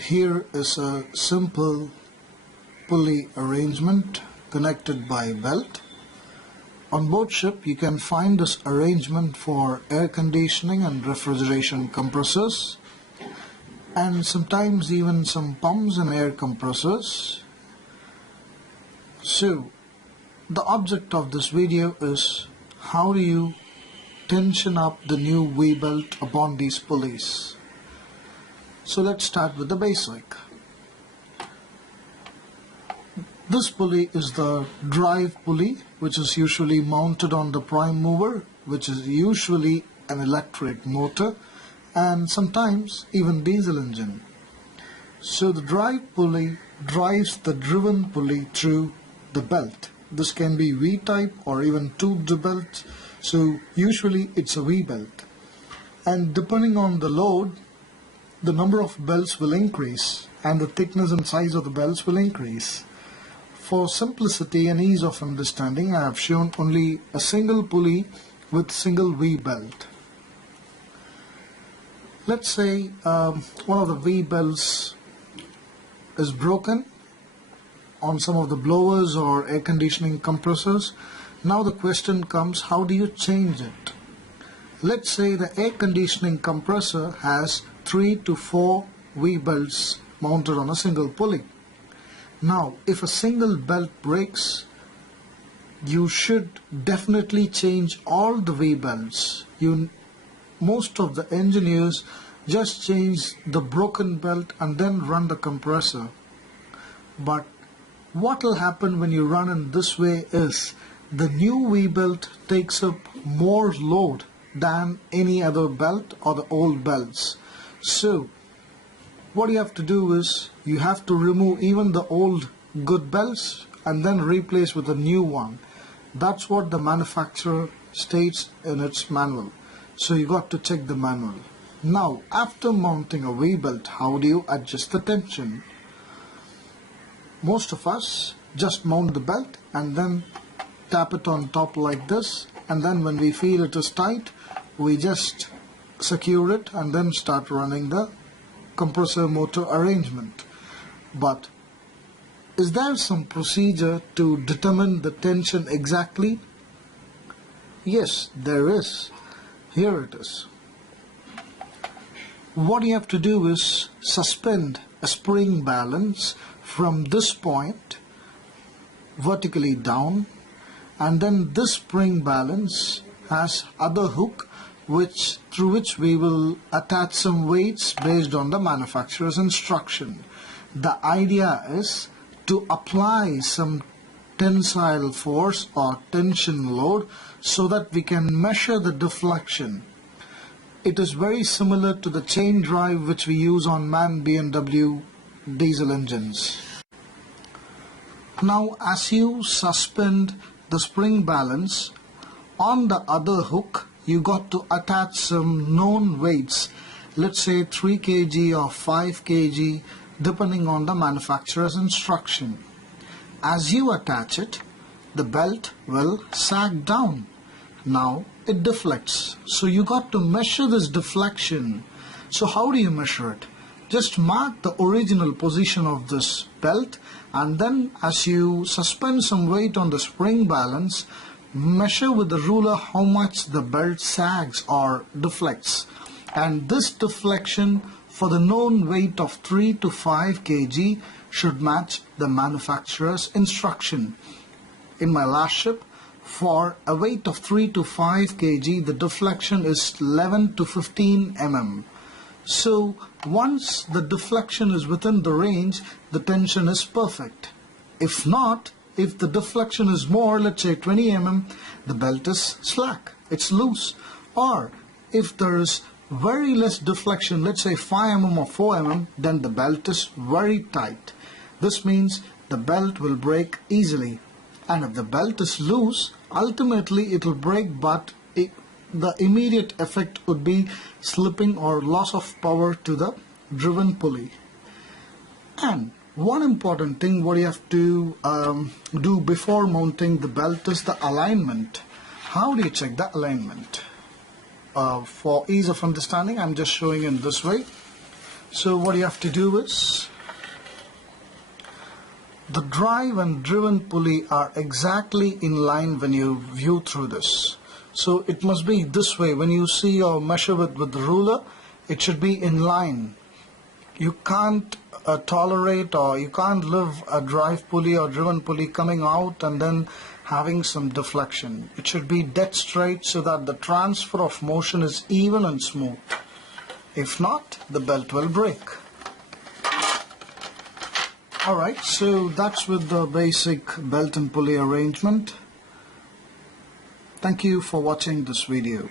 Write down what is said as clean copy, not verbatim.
Here is a simple pulley arrangement connected by belt. On board ship you can find this arrangement for air conditioning and refrigeration compressors, and sometimes even some pumps and air compressors. So the object of this video is how do you tension up the new V-belt upon these pulleys. So let's start with the basic. This pulley is the drive pulley, which is usually mounted on the prime mover, which is usually an electric motor and sometimes even diesel engine. So the drive pulley drives the driven pulley through the belt. This can be V-type or even tubed belt, so usually it's a V-belt. And depending on the load, the number of belts will increase and the thickness and size of the belts will increase. For simplicity and ease of understanding, I have shown only a single pulley with single V-belt. Let's say one of the V-belts is broken on some of the blowers or air conditioning compressors. Now the question comes, how do you change it? Let's say the air conditioning compressor has 3 to 4 V-belts mounted on a single pulley. Now, if a single belt breaks, you should definitely change all the V-belts. Most of the engineers just change the broken belt and then run the compressor. But what will happen when you run in this way is the new V-belt takes up more load than any other belt or the old belts. So what you have to do is you have to remove even the old good belts and then replace with a new one. That's what the manufacturer states in its manual. So you got to check the manual. Now after mounting a V-belt, how do you adjust the tension? Most of us just mount the belt and then tap it on top like this, and then when we feel it is tight, we just secure it and then start running the compressor motor arrangement. But is there some procedure to determine the tension exactly? Yes, there is. Here it is. What you have to do is suspend a spring balance from this point vertically down, and then this spring balance has other hook through which we will attach some weights based on the manufacturer's instruction. The idea is to apply some tensile force or tension load so that we can measure the deflection. It is very similar to the chain drive which we use on MAN BMW diesel engines. Now as you suspend the spring balance, on the other hook you got to attach some known weights, let's say 3 kg or 5 kg depending on the manufacturer's instruction. As you attach it, the belt will sag down. Now it deflects, so you got to measure this deflection. So how do you measure it? Just mark the original position of this belt, and then as you suspend some weight on the spring balance, measure with the ruler how much the belt sags or deflects, and this deflection for the known weight of 3 to 5 kg should match the manufacturer's instruction. In my last ship, for a weight of 3 to 5 kg, the deflection is 11 to 15 mm. So once the deflection is within the range, the tension is perfect. If not, if the deflection is more, let's say 20 mm, the belt is slack, it's loose. Or if there is very less deflection, let's say 5 mm or 4 mm, then the belt is very tight. This means the belt will break easily. And if the belt is loose, ultimately it will break, but the immediate effect would be slipping or loss of power to the driven pulley. And one important thing what you have to do before mounting the belt is the alignment. How do you check the alignment? For ease of understanding, I'm just showing in this way. So what you have to do is, the drive and driven pulley are exactly in line when you view through this. So it must be this way. When you see or measure with the ruler, it should be in line. You can't tolerate, or you can't live a drive pulley or driven pulley coming out and then having some deflection. It should be dead straight so that the transfer of motion is even and smooth. If not, the belt will break. Alright, so that's with the basic belt and pulley arrangement. Thank you for watching this video.